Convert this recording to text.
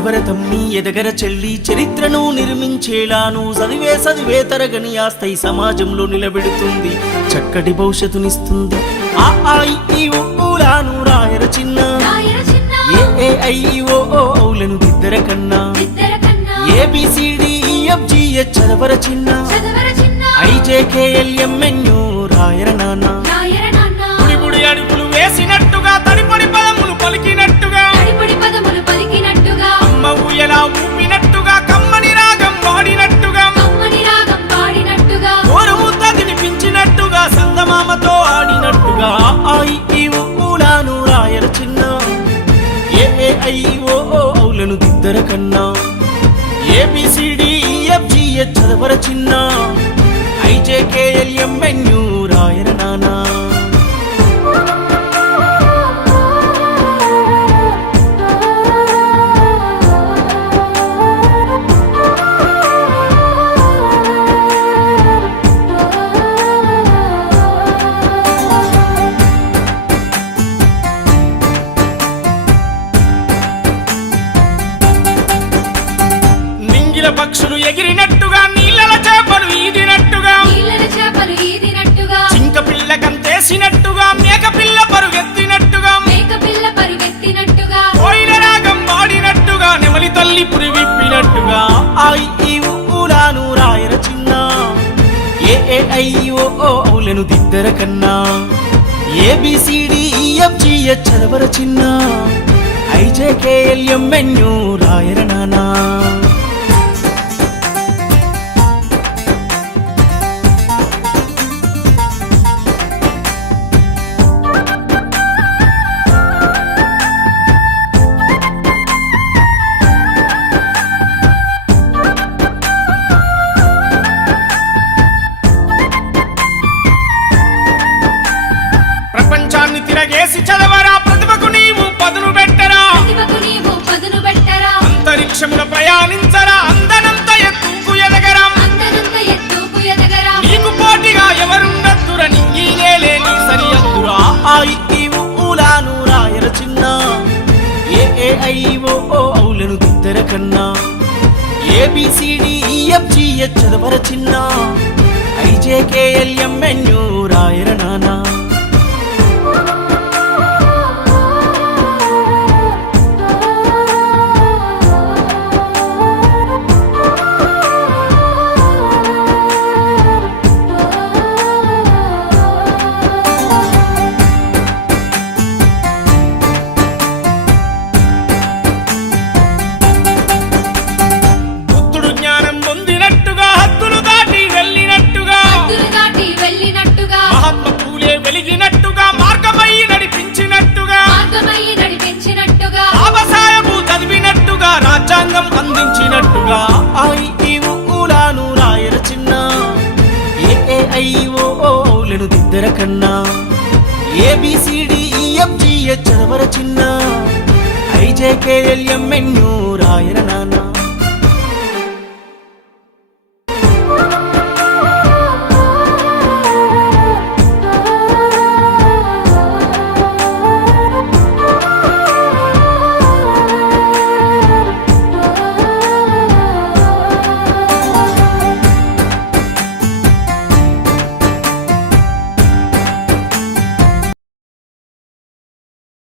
చదవర తమ్మి ఎదగర చెల్లి చరిత్రను నిర్మించేలాను చదివే తరగని ఆస్థై సమాజంలో నిలబెడుతుంది చక్కటి భవిష్యత్తునిస్తుంది ఆ ఆ ఈ ఊలాను రాయర చిన్న ఏ ఐ ఓ ఔలను దిద్దర కన్నా ABCDEFGH చదవర చిన్న IJKLMNO రాయర నాన్న గుడి అడుగులు వేసినట్టుగా తడిపడి పదములు పలికినట్టుగా అమ్మ ఊయలా ఊపినట్టుగా కమ్మని రాగం వాడినట్టుగా ఓరు ముద్ద తినిపించినట్టుగా సందమామతో ఆడినట్టుగా ఆ ఈ ఊలాను రాయర చిన్న ఏ ఐ ఓ ఔలను దిద్దర కన్నా ABCDEFGH చదవర చిన్న IJKLMNO రాయర నానా పక్షులు ఎగిరినట్టుగా నీళ్ళల చేపలు ఈదినట్టుగా చింక పిల్ల కంతేసినట్టుగా మేక పిల్ల పరుగెత్తినట్టుగా కోయిల రాగం వాడినట్టుగా నెమలి తల్లి పురి విప్పినట్టుగా ఆ ఈ ఊలాను రాయర చిన్న ఏ ఐ ఓ ఔలను దిద్దర కన్నా ABCDEFGH చదవర చిన్న IJKLMNO రాయర నానా ప్రపంచాన్ని తిరగేసి చదవరా ప్రతిభకు నీవు పదును పెట్టరా అంతరిక్షమున ప్రయాణించరా అందనంత ఎత్తుకు ఎదగరా నీకు పోటీగా ఎవరుండద్దురా నింగిలే నీ సరియద్దురా ఆ ఈ ఊలాను రాయర చిన్న ఏ ఐ ఓ ఔలను దిద్దర కన్నా ABCDEFGH చదవర చిన్న IJKLMNO రాయర నానా వెలిగినట్టుగా మార్గమై నడిపించినట్టుగా బాబాసాహెబు చదివినట్టుగా రాజ్యాంగం అందించినట్టుగా ఆ ఈ ఊలాను రాయర చిన్న ఏ ఐ ఓ ఔలను దిద్దర కన్నా ABCDEFGH చదవర చిన్న IJKLMNO రాయర నానా